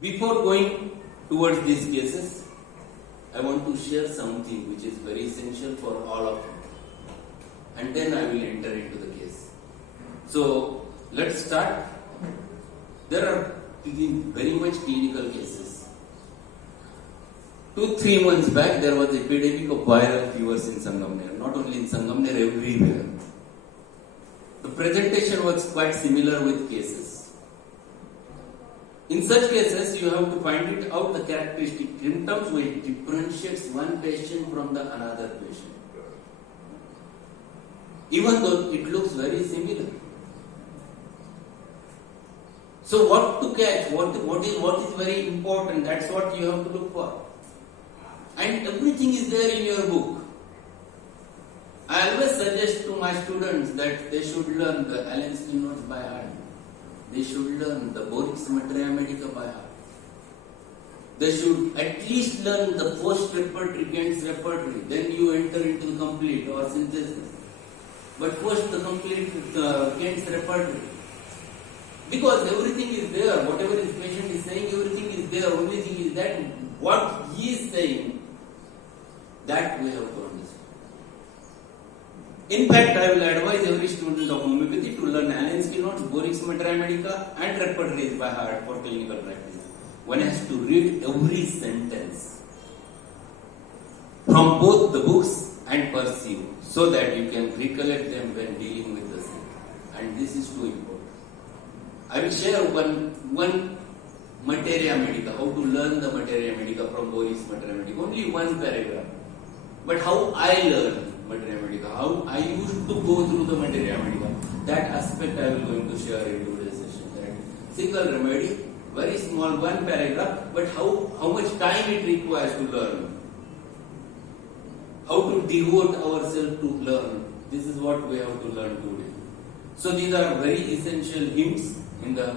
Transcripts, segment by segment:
Before going towards these cases, I want to share something which is very essential for all of you, and then I will enter into the case. So let's start. There are very much clinical cases. 2-3 months back, there was epidemic of viral fevers in Sangamner. Not only in Sangamner, everywhere. The presentation was quite similar with cases. In such cases, you have to find it out the characteristic symptoms which differentiates one patient from the another patient. Even though it looks very similar. So what to catch, what is very important, that's what you have to look for. And everything is there in your book. I always suggest to my students that they should learn the Allen's notes by heart. They should learn the Materia Medica by heart. They should at least learn the post-repertory, repertory. Then you enter into the complete or synthesis. But first the complete Kent's repertory. Because everything is there, whatever his patient is saying, everything is there. Only thing is that what he is saying, that we have to understand. In fact, I will advise every student of homeopathy to learn Allen's notes, Materia Medica and repertories by heart for clinical practice. One has to read every sentence from both the books and perceive, so that you can recollect them when dealing with the same. And this is too important. I will share one Materia Medica, how to learn the Materia Medica from Materia Medica. Only one paragraph. But how I learned Materia Medica, how I used to go through the Materia Medica, that aspect I will going to share in today's session. That single remedy, very small, one paragraph, but how much time it requires to learn. How to devote ourselves to learn. This is what we have to learn today. So these are very essential hints in the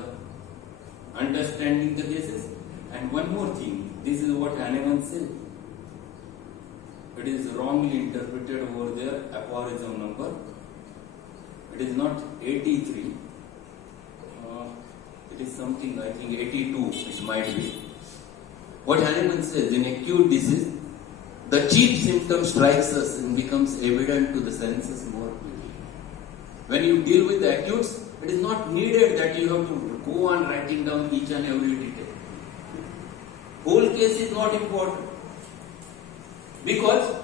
understanding the cases. And one more thing, this is what Hahnemann said. It is wrongly interpreted over there, aphorism number. It is not 83. It is something, I think 82, it might be. What Hahnemann says, in acute disease, the chief symptom strikes us and becomes evident to the senses more quickly. When you deal with the acutes, it is not needed that you have to go on writing down each and every detail. Whole case is not important. Because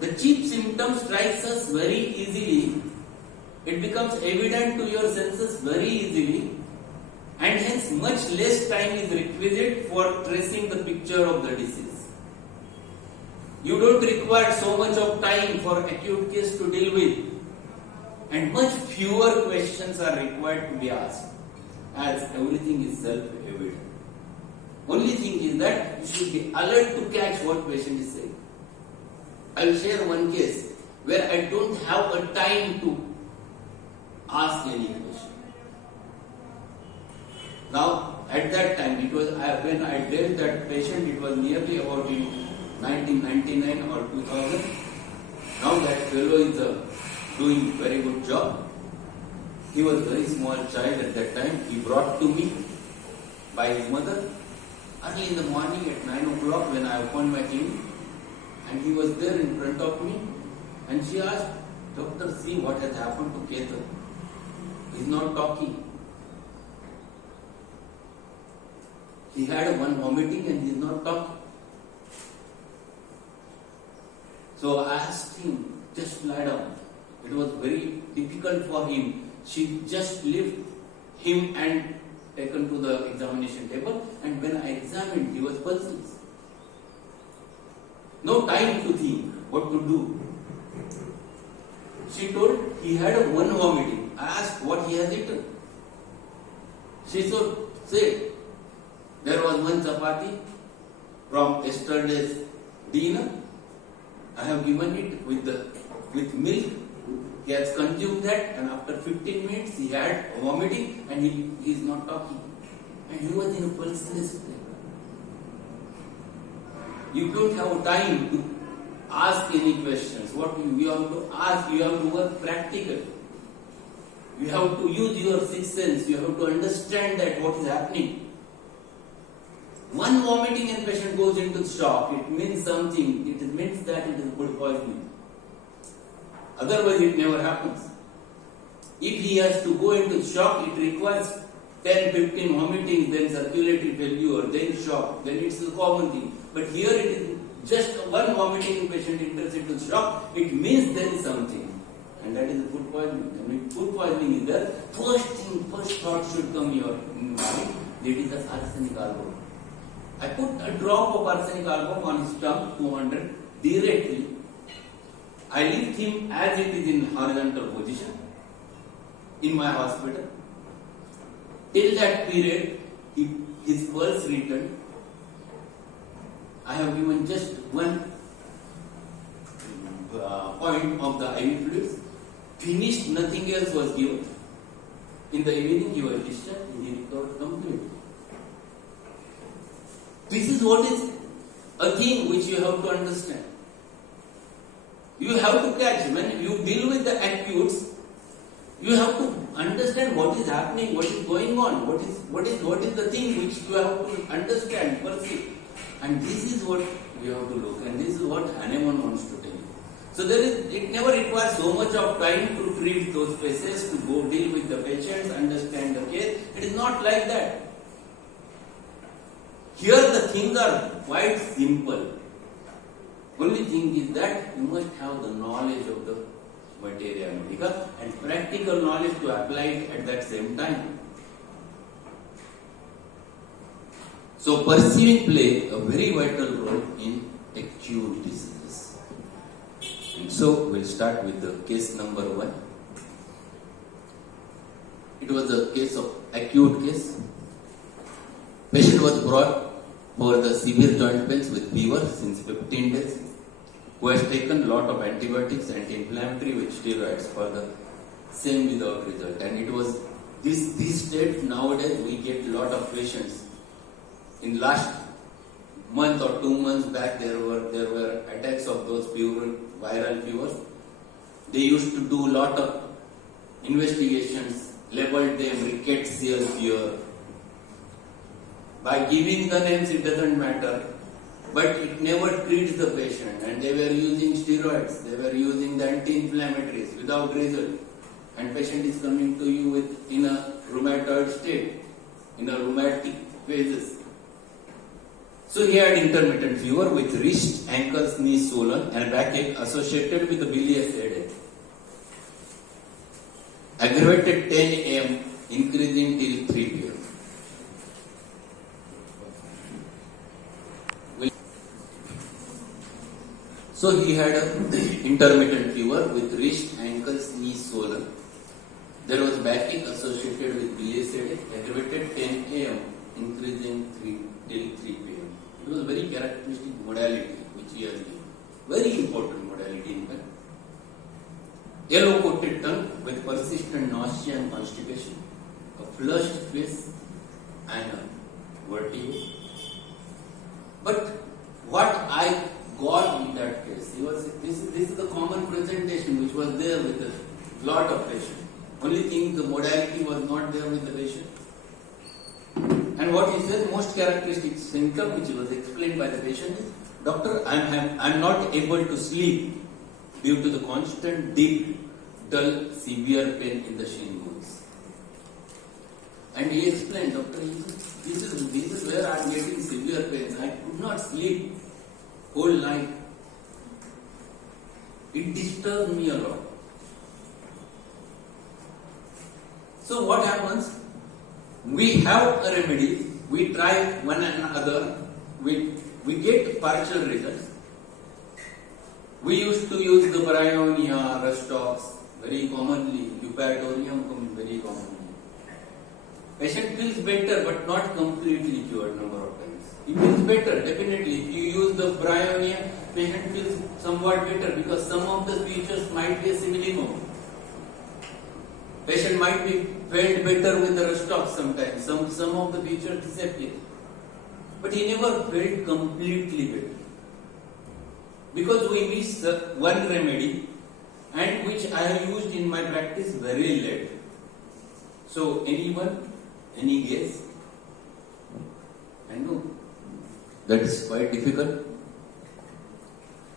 the chief symptom strikes us very easily, it becomes evident to your senses very easily, and hence much less time is requisite for tracing the picture of the disease. You don't require so much of time for acute case to deal with, and much fewer questions are required to be asked, as everything is self-evident. Only thing is that you should be alert to catch what patient is saying. I will share one case where I don't have a time to ask any question. Now, at that time, it was when I dealt that patient, it was nearly about in 1999 or 2000. Now that fellow is doing very good job. He was a very small child at that time. He brought to me by his mother early in the morning at 9 o'clock when I opened my clinic. And he was there in front of me, and she asked, "Doctor, see what has happened to Ketan. He is not talking. He had one vomiting and he is not talking." So I asked him, "Just lie down." It was very difficult for him. She just lifted him and taken to the examination table, and when I examined, he was pulseless. No time to think what to do. She told he had one vomiting. I asked what he has eaten. She said there was one chapati from yesterday's dinner. I have given it with milk. He has consumed that, and after 15 minutes he had vomiting and he is not talking. And he was in a pulseless state. You don't have time to ask any questions. What you have to ask, you have to work practically. You have to use your sixth sense. You have to understand that what is happening. one vomiting and patient goes into shock, it means something. It means that it is food poisoning. Otherwise, it never happens. If he has to go into shock, it requires 10-15 vomitings, then circulatory failure, then shock, then it's a common thing. But here it is just one vomiting patient enters into shock, it means there is something. And that is food poisoning. And when food poisoning is there, first thought should come your mind, that is the arsenic album. I put a drop of arsenic album on his tongue, 200, directly. I lift him as it is in horizontal position in my hospital. Till that period, his pulse returned. I have given just one point of the IV fluids. Finished, nothing else was given. In the evening, he was discharged and he recovered completely. This is what is a thing which you have to understand. You have to catch. When you deal with the acutes, you have to understand what is happening, what is going on, what is the thing which you have to understand, perceive. And this is what you have to look, and this is what Hahnemann wants to tell you. So it never requires so much of time to treat those cases, to go deal with the patients, understand the case. It is not like that. Here the things are quite simple. Only thing is that you must have the knowledge of the Materia Medica and practical knowledge to apply it at that same time. So perceiving play a very vital role in acute diseases. And so we'll start with the case number 1. It was a case of acute case. Patient was brought for the severe joint pains with fever since 15 days. Who has taken lot of antibiotics, anti-inflammatory with steroids for the same without result. And it was this state nowadays we get lot of patients. In last month or 2 months back, there were attacks of those viral fevers. They used to do lot of investigations, labeled them rickettsial fever. By giving the names, it doesn't matter. But it never treats the patient, and they were using steroids, they were using the anti-inflammatories without result. And patient is coming to you in a rheumatoid state, in a rheumatic phases. So he had intermittent fever with wrist, ankles, knees swollen and backache associated with the bilious headache. Aggravated 10 a.m. increasing till 3 p.m. So he had an intermittent fever with wrist, ankles, knees swollen. There was backache associated with bilious headache, aggravated 10 a.m. increasing till 3 p.m. It was a very characteristic modality which he has given. Very important modality in fact. Yellow coated tongue with persistent nausea and constipation, a flushed face and a vertigo. But what I got in that case, this is the common presentation which was there with a lot of patients. Only thing, the modality was not there with the patient. And what he said, most characteristic symptom which was explained by the patient is, Doctor, I'm not able to sleep due to the constant deep, dull, severe pain in the shin bones. And he explained, Doctor, this is where I'm getting severe pains. I could not sleep whole night. It disturbed me a lot. So what happens? We have a remedy, we try one another, we get partial results. We used to use the bryonia, rustox very commonly, eupatorium very commonly. Patient feels better but not completely cured number of times. He feels better, definitely. If you use the bryonia, patient feels somewhat better because some of the features might be a similimum. Patient might be felt better with the rustox sometimes. Some of the features disappear. But he never felt completely better. Because we miss one remedy and which I have used in my practice very late. So anyone, any guess? I know. That is quite difficult.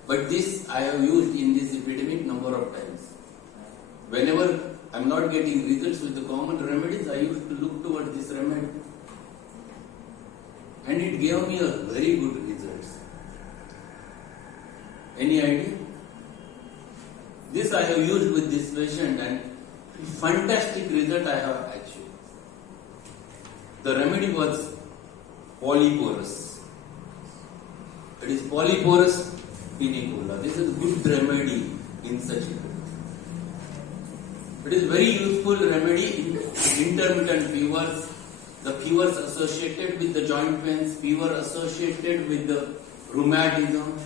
But this I have used in this epidemic number of times. Whenever I am not getting results with the common remedies, I used to look towards this remedy. And it gave me a very good results. Any idea? This I have used with this patient and fantastic result I have achieved. The remedy was polyporous. It is polyporous pinicola. This is good remedy in such a case. It is very useful remedy in intermittent fevers, the fevers associated with the joint pains, fever associated with the rheumatism,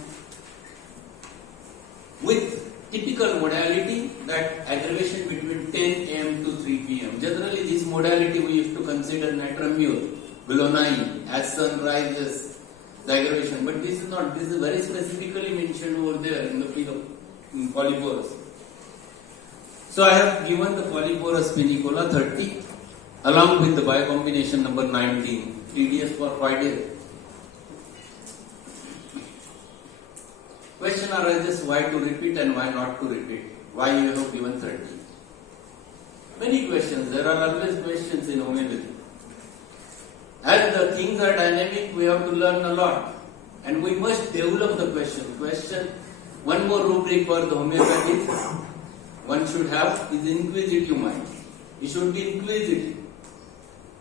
with typical modality that aggravation between 10 am to 3 pm. Generally this modality we used to consider natramule, Belonine, as sun rises, the aggravation. But this is not, this is very specifically mentioned over there in the field of polyporous. So I have given the polyporous pinicola 30 along with the biocombination number 19, 3 days for 5 days. Question arises why to repeat and why not to repeat. Why you have given 30? Many questions. There are always questions in homeopathy. As the things are dynamic, we have to learn a lot. And we must develop the question. One more rubric for the homeopathy one should have is inquisitive mind. You should be inquisitive.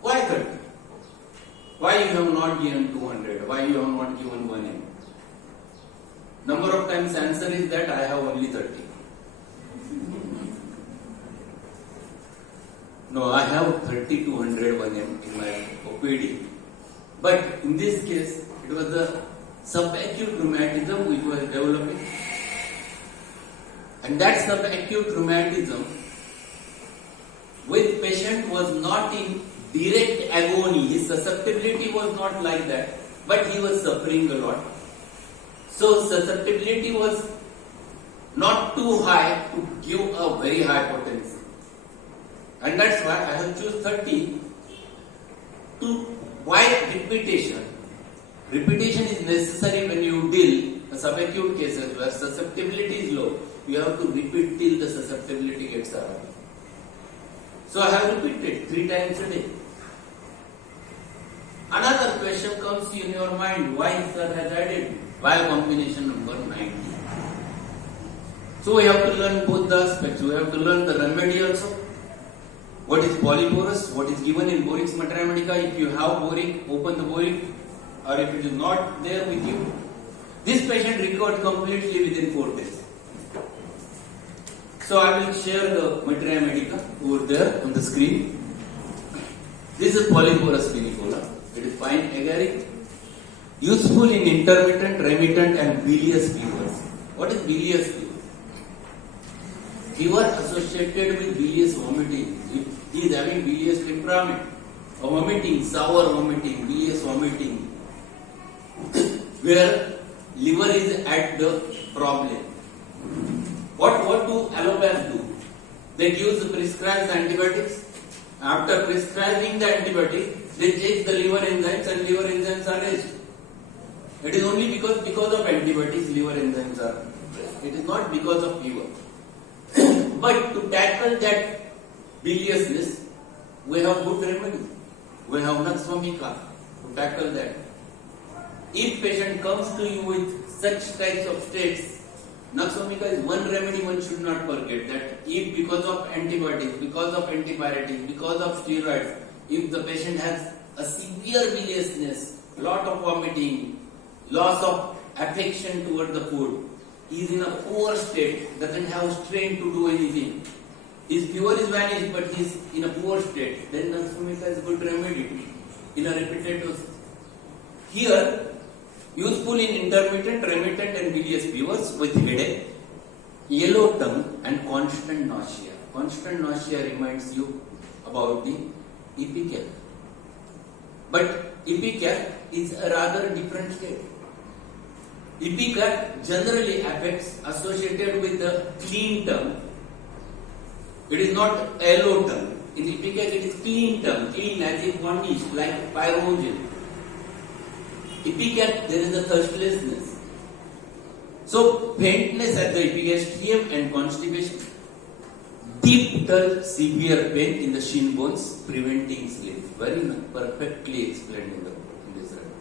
Why 30? Why you have not given 200? Why you have not given 1M? Number of times answer is that I have only 30. No, I have 30 to 100 1M in my OPD. But in this case, it was the subacute rheumatism which was developing. And that subacute rheumatism with patient was not in direct agony. His susceptibility was not like that, but he was suffering a lot. So susceptibility was not too high to give a very high potency. And that's why I have choose 30 to why repetition. Repetition is necessary when you deal with subacute cases where susceptibility is low. You have to repeat till the susceptibility gets around. So I have repeated 3 times a day. Another question comes in your mind, why sir has added biocombination number 19? So we have to learn both the aspects. We have to learn the remedy also. What is polyporous? What is given in Borix Materia Medica? If you have Boric, open the Boric, or if it is not there with you. This patient recovered completely within 4 days. So I will share the Materia Medica over there on the screen. This is polyporous pinicola. It is fine agaric. Useful in intermittent, remittent and bilious fevers. What is bilious fever? Fever associated with bilious vomiting. If he is having bilious temperament, vomiting, sour vomiting, bilious vomiting, where liver is at the problem. What do allopaths do? They give the prescribed antibiotics. After prescribing the antibiotic, they check the liver enzymes and liver enzymes are raised. It is only because of antibiotics liver enzymes are raised. It is not because of fever. But to tackle that biliousness, we have good remedy. We have Naxvomica to tackle that. If patient comes to you with such types of states, Naxvomica is one remedy one should not forget, that if because of antibiotics, because of antipyretics, because of steroids, if the patient has a severe biliousness, lot of vomiting, loss of affection toward the food, he is in a poor state, doesn't have strength to do anything. His fever is vanished but he is in a poor state, then Naxvomica is good remedy in a repeated dose. Here, useful in intermittent, remittent and bilious fevers with headache, yellow tongue and constant nausea. Constant nausea reminds you about the ipecac. But ipecac is a rather different state. Ipecac generally affects associated with the clean tongue. It is not yellow tongue. In ipecac it is clean tongue, clean as if varnished like pyrogen. Epicat, there is a thirstlessness. So, faintness at the epigastrium and constipation. Deep, dull, severe pain in the shin bones, preventing sleep. Very perfectly explained in this remedy.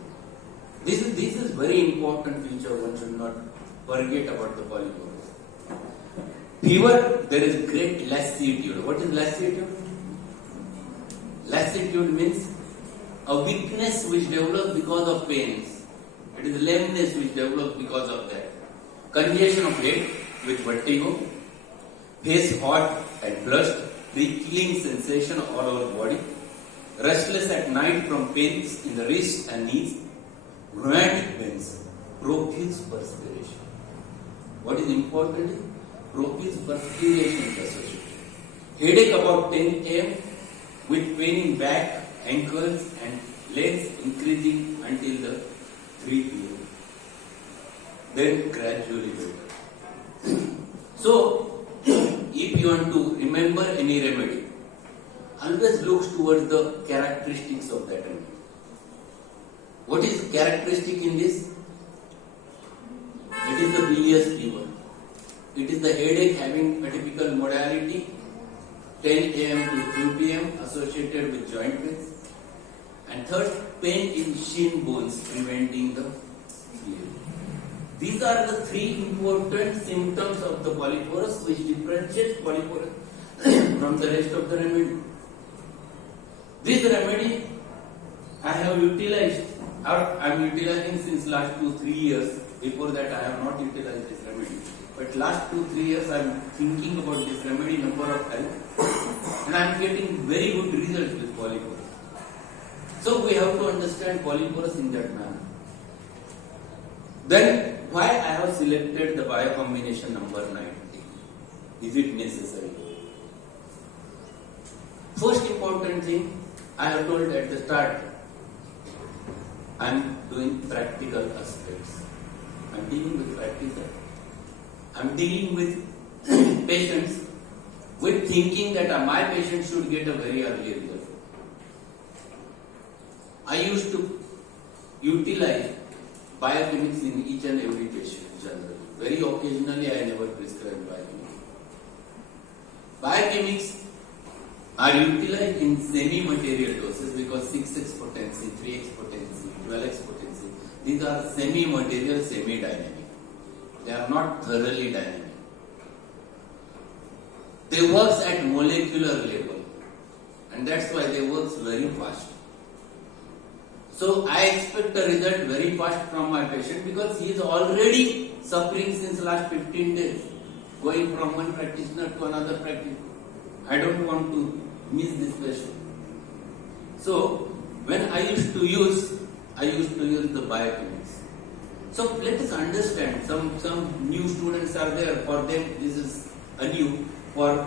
This is very important feature. One should not forget about the polyporous. Fever, there is great lassitude. What is lassitude? Lassitude means a weakness which develops because of pains. It is lameness which develops because of that. Congestion of head with vertigo, face hot and flushed, prickling sensation all over body, restless at night from pains in the wrists and knees, rheumatic pains, profuse perspiration. What is important is profuse perspiration is associated. Headache about 10 a.m. with pain in back, ankles and legs increasing until the 3 p.m. Then gradually better. So, if you want to remember any remedy, always look towards the characteristics of that remedy. What is characteristic in this? It is the bilious fever. It is the headache having a typical modality 10 a.m. to 2 p.m. associated with joint pains. And third, pain in shin bones preventing the sleep. These are the three important symptoms of the polyporous which differentiates polyporous from the rest of the remedy. This remedy I have utilized, or I am utilizing since last 2-3 years. Before that I have not utilized this remedy. But last 2-3 years I am thinking about this remedy number of times and I am getting very good results with polyporous. So we have to understand polyporous in that manner. Then why I have selected the biocombination number 90? Is it necessary? First important thing I have told at the start, I am doing practical aspects. I am dealing with practical. I am dealing with patients with thinking that my patient should get a very early result. I used to utilize biochemics in each and every patient generally. Very occasionally I never prescribe biochemics. Biochemics are utilized in semi-material doses because 6x potency, 3x potency, 12x potency, these are semi-material, semi-dynamic. They are not thoroughly dynamic. They work at molecular level and that's why they work very fast. So I expect a result very fast from my patient because he is already suffering since last 15 days, going from one practitioner to another practitioner. I don't want to miss this patient. So when I used to use the biochemics. So let us understand, some new students are there, for them this is a new, for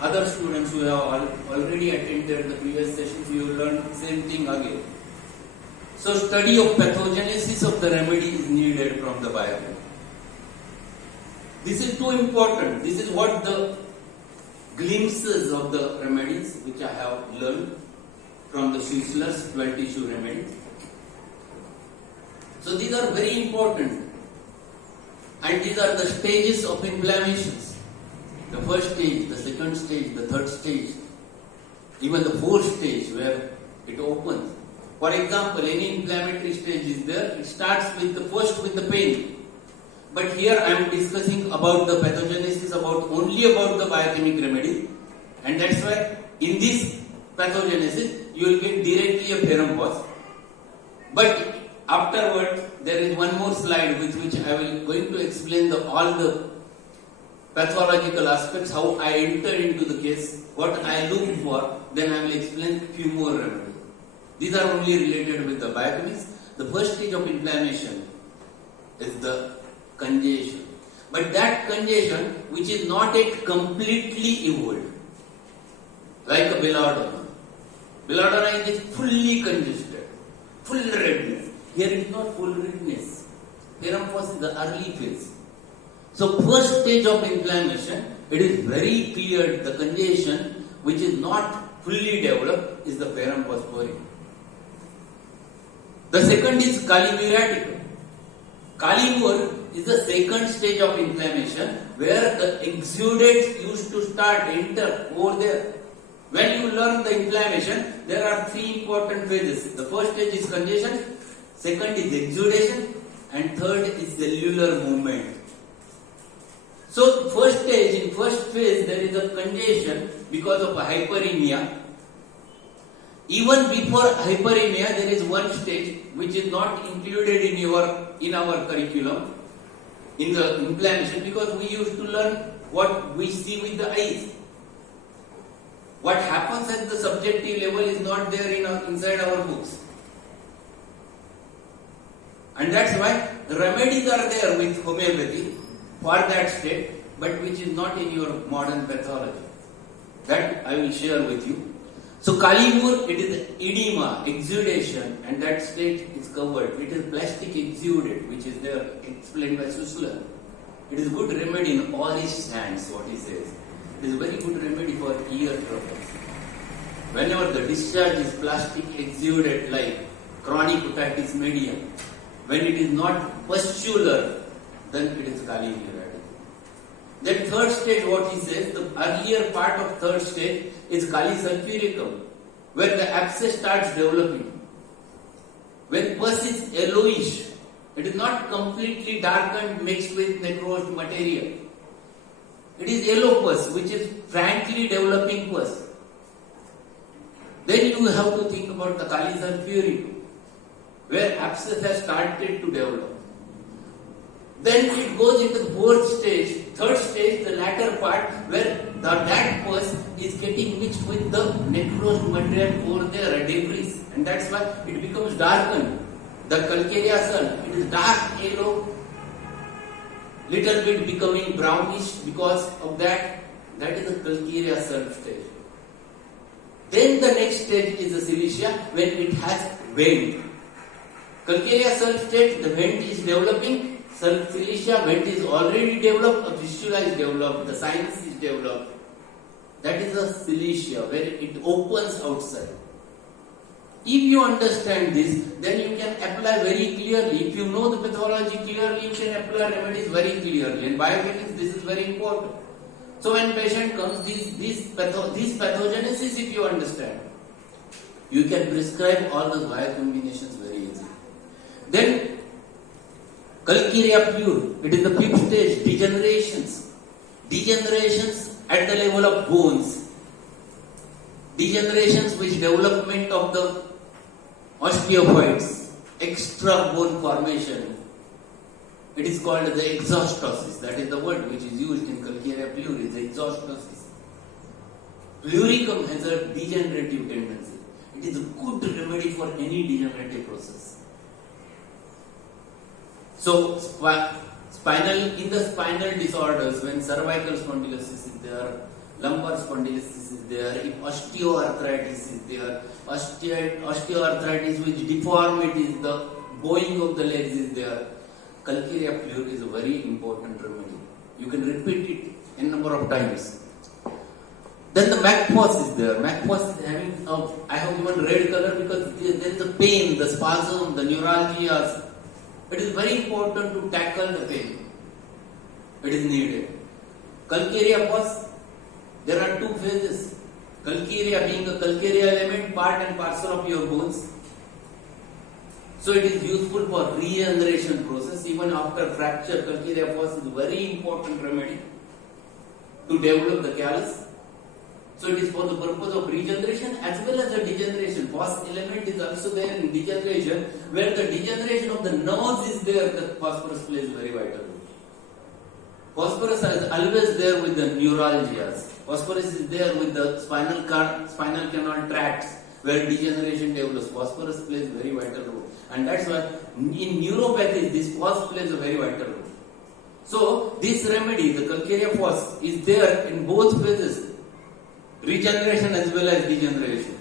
other students who have already attended the previous sessions, you will learn same thing again. So study of pathogenesis of the remedy is needed from the biochemist. This is too important. This is what the glimpses of the remedies which I have learned from the Schussler's 12 tissue remedies. So these are very important. And these are the stages of inflammations. The first stage, the second stage, the third stage, even the fourth stage where it opens. For example, any inflammatory stage is there, it starts with the pain. But here I am discussing about the pathogenesis, only about the biochemic remedy. And that's why in this pathogenesis, you will get directly a ferrum pus. But afterwards, there is one more slide with which I will going to explain all the pathological aspects, how I enter into the case, what I look for, then I will explain few more remedies. These are only related with the biochemics. The first stage of inflammation is the congestion. But that congestion which is not yet completely evolved, like a belladonna. Belladonna is fully congested, full redness. Here it is not full redness. Ferrum pus is the early phase. So first stage of inflammation, it is very clear the congestion which is not fully developed is the ferrum pus. The second is calimuraticum. Calimur is the second stage of inflammation where the exudates used to enter over there. When you learn the inflammation, there are three important phases. The first stage is congestion, second is exudation, and third is cellular movement. So first stage, in first phase, there is a congestion because of a hyperemia. Even before hyperemia, there is one stage which is not included in our curriculum, in the inflammation, because we used to learn what we see with the eyes. What happens at the subjective level is not there inside our books. And that's why the remedies are there with homeopathy for that state, but which is not in your modern pathology. That I will share with you. So calimur, it is edema, exudation, and that state is covered. It is plastic exudate, which is there explained by Susler. It is good remedy in all his hands, what he says. It is very good remedy for ear troubles. Whenever the discharge is plastic exudate like chronic otitis media, when it is not pustular, then it is calimuratic. Then third stage, what he says, the earlier part of third stage is calisulfuricum, where the abscess starts developing. When pus is yellowish, it is not completely darkened mixed with necrosed materia. It is yellow pus, which is frankly developing pus. Then you have to think about the calisulfuricum, where abscess has started to develop. Then it goes into the fourth stage, third stage, the latter part, where that pus is getting mixed with the necrosed material over there, a debris, and that's why it becomes darkened. The calcarea sulf, it is dark yellow, little bit becoming brownish because of that. That is the calcarea sulf stage. Then the next stage is the silicia, when it has vent. Calcarea sulf stage, the vent is developing. Silicia, vent is already developed, a fistula is developed, the sinus is developed. That is the silicia, where it opens outside. If you understand this, then you can apply very clearly. If you know the pathology clearly, you can apply remedies very clearly. In biomechanics, this is very important. So when patient comes, this pathogenesis, if you understand, you can prescribe all the biocombinations very easily. Then calcarea pure, it is the fifth stage, degenerations. Degenerations at the level of bones. Degenerations which development of the osteophytes, extra bone formation. It is called the exostosis. That is the word which is used in calcarea pure, is exostosis. Pluricum has a degenerative tendency. It is a good remedy for any degenerative process. So, in the spinal disorders, when cervical spondylosis is there, lumbar spondylosis is there, if osteoarthritis is there, osteoarthritis which deformities, the bowing of the legs is there, calcarea pure is a very important remedy. You can repeat it n number of times. Then the McPhos is there. McPhos is having, I have given red color because there is a pain, the spasm, the neuralgias. It is very important to tackle the pain. It is needed. Calcarea pus, there are two phases. Calcarea being a calcarea element, part and parcel of your bones. So it is useful for regeneration process. Even after fracture, calcarea pus is a very important remedy to develop the callus. So it is for the purpose of regeneration as well as the degeneration. Pus element is also there in degeneration. Where the degeneration of the nerves is there, the phosphorus plays very vital role. Phosphorus is always there with the neuralgias. Phosphorus is there with the spinal canal tracts where degeneration develops. Phosphorus plays very vital role. And that's why in neuropathy this pus plays a very vital role. So this remedy, the calcarea pus, is there in both phases. Regeneration as well as degeneration.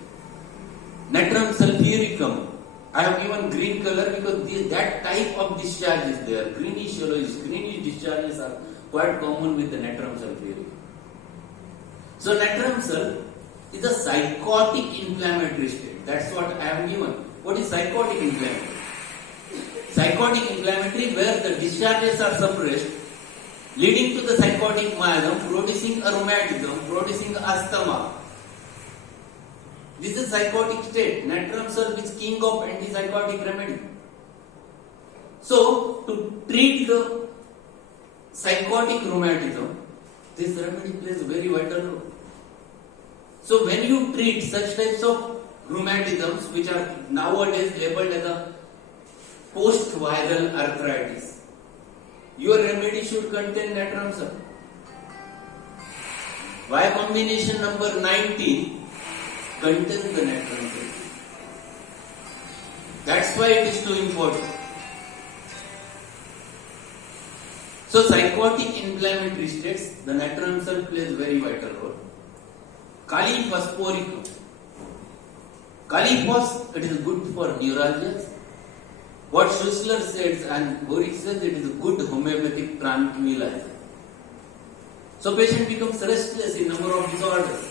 Natrum sulfuricum. I have given green color because that type of discharge is there. Greenish, yellowish. Greenish discharges are quite common with the natrum sulfuricum. So natrum sulf is a psychotic inflammatory state. That's what I have given. What is psychotic inflammatory? psychotic inflammatory where the discharges are suppressed, leading to the psychotic miasm, producing a rheumatism, producing asthma. This is psychotic state. Natrum sulf is king of antipsychotic remedy. So, to treat the psychotic rheumatism, this remedy plays a very vital role. So, when you treat such types of rheumatisms, which are nowadays labeled as a post-viral arthritis, your remedy should contain natrum sulf. Why combination number 19 contains the natrum sulf? That's why it is too important. So, psychotic inflammatory states, the natrum sulf plays very vital role. Kali phosphoricum. Kali phos, it is good for neuralgias. What Schussler says and Boric says, it is a good homeopathic tranquilizer. So patient becomes restless in number of disorders.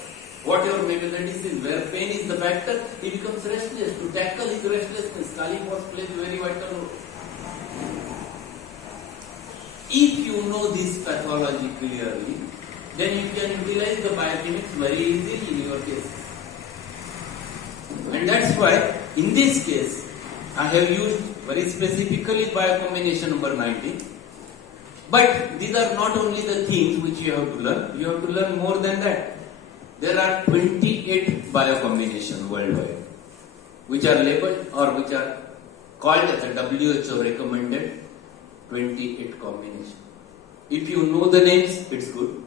Whatever may be the disease, where pain is the factor, he becomes restless. To tackle his restlessness, Kali phos plays a very vital role. If you know this pathology clearly, then you can utilize the biochemics very easily in your case. And that's why, in this case, I have used very specifically biocombination number 19. But these are not only the things which you have to learn, you have to learn more than that. There are 28 biocombinations worldwide, which are labeled or which are called as a WHO recommended 28 combinations. If you know the names, it's good.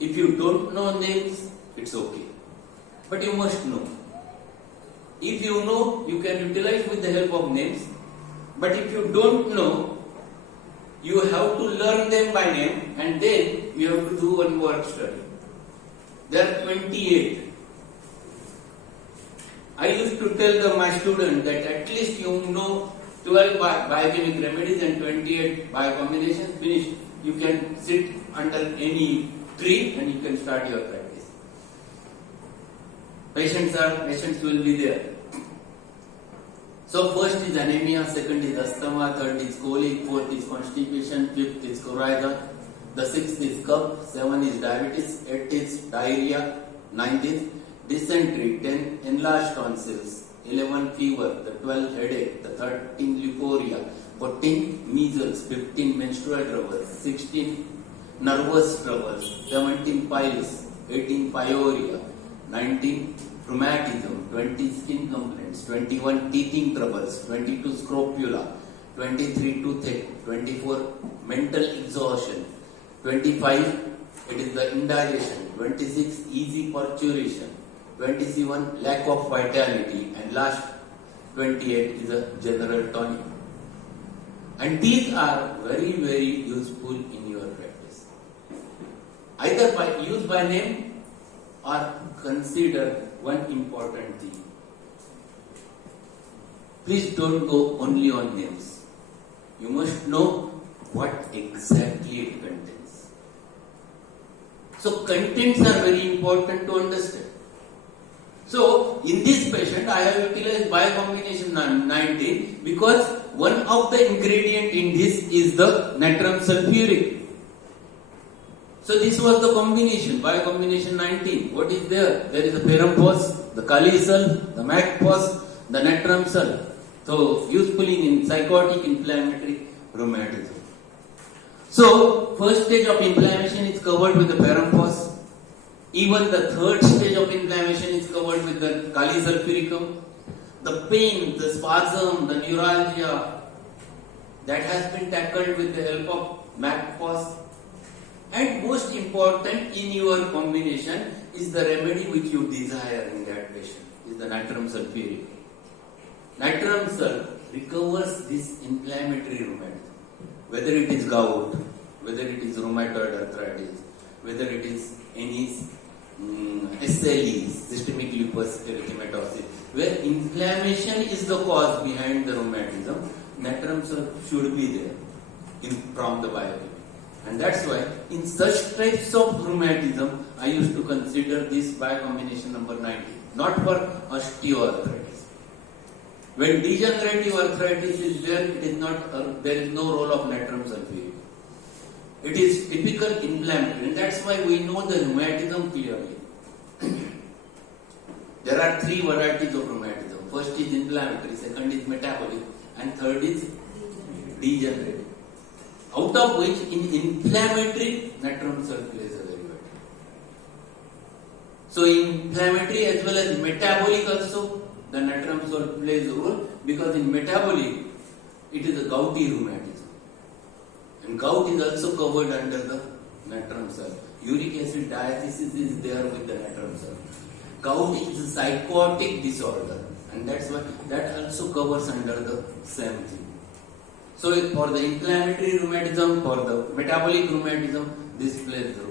If you don't know names, it's okay. But you must know. If you know, you can utilize with the help of names. But if you don't know, you have to learn them by name and then you have to do one work study. There are 28. I used to tell my students that at least you know 12 biochemic remedies and 28 biocombinations. Finish. You can sit under any tree and you can start your practice. Patients will be there. So first is anemia, second is asthma, third is colic, fourth is constipation, fifth is coryza, the sixth is cough, 7 is diabetes, 8 is diarrhea, 9th is dysentery, 10 enlarged tonsils, 11 fever, the 12 headache, the 13 leukorrhea, 14 measles, 15 menstrual troubles, 16 nervous troubles, 17 piles, 18 pyorrhea, 19 rheumatism, 20 skin complaints, 21 teething troubles, 22 scrofula, 23 toothache, 24 mental exhaustion, 25 it is the indigestion, 26 easy perturbation, 27 lack of vitality, and last 28 is a general tonic. And these are very, very useful in your practice. Either use by name or consider one important thing. Please don't go only on names. You must know what exactly it contains. So contents are very important to understand. So in this patient I have utilized biocombination 19 because one of the ingredient in this is the natrum sulfuric. So this was the combination, biocombination 19. What is there? There is a ferrum phos, the kali sulf, the mac phos, the natrum sulf. So usefully in psychotic inflammatory rheumatism. So first stage of inflammation is covered with the ferrum phos. Even the third stage of inflammation is covered with the kali sulfuricum. The pain, the spasm, the neuralgia, that has been tackled with the help of mac phos. And most important in your combination is the remedy which you desire in that patient, is the natrum sulfuric. Natrum sulf recovers this inflammatory rheumatism. Whether it is gout, whether it is rheumatoid arthritis, whether it is any SLE, systemic lupus erythematosus, where inflammation is the cause behind the rheumatism, natrum sulf should be there from the biochemistry. And that's why in such types of rheumatism, I used to consider this biocombination number 19, not for osteoarthritis. When degenerative arthritis is there, it is not, there is no role of natrium sulfate. It is typical inflammatory, and that's why we know the rheumatism clearly. There are three varieties of rheumatism. First is inflammatory, second is metabolic, and third is degenerative. Out of which, in inflammatory, natrium sulfate plays a very vital. So, in inflammatory as well as metabolic also, the natrium salt plays a role, because in metabolic, it is a gouty rheumatism. And gout is also covered under the natrium salt. Uric acid diathesis is there with the natrium salt. Gout is a psychotic disorder, and that's why that also covers under the same thing. So for the inflammatory rheumatism, for the metabolic rheumatism, this plays the role.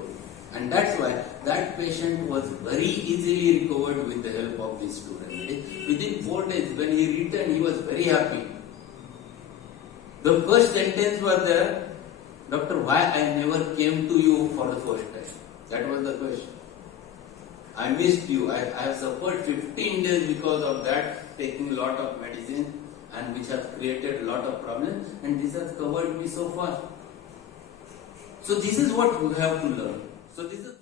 And that's why that patient was very easily recovered with the help of these two remedies. Within 4 days, when he returned, he was very happy. The first sentence was there, "Doctor, why I never came to you for the first time?" That was the question. I missed you. I have suffered 15 days because of that, taking a lot of medicine, and which has created a lot of problems, and this has covered me so far. So this is what we have to learn. So this is